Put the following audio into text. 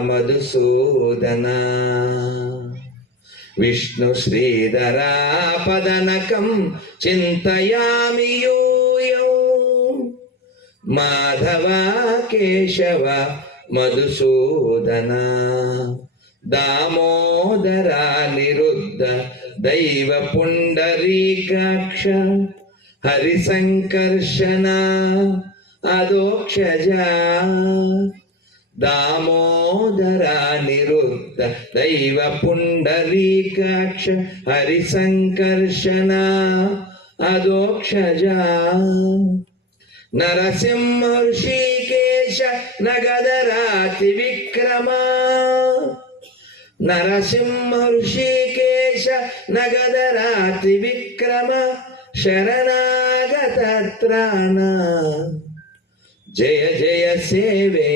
మధుసూదన విష్ణు శ్రీధరాపదనకం చింతయామి మాధవ కేశవ మధుసూదన. దామోదర నిరుద్ధ దైవ పుండరీకాక్ష. హరిసంకర్షణ అదోక్షజ దామోదర నిరుద్ధ దైవ పుండరీకాక్ష హరి సంకర్షణ అదోక్షజ. నరసింహ ఋషికేశ నగదరాతి విక్రమ. నరసింహ ఋషికేశ నగదరాతి విక్రమ శరణాగత త్రాణ జయ జయ సేవే.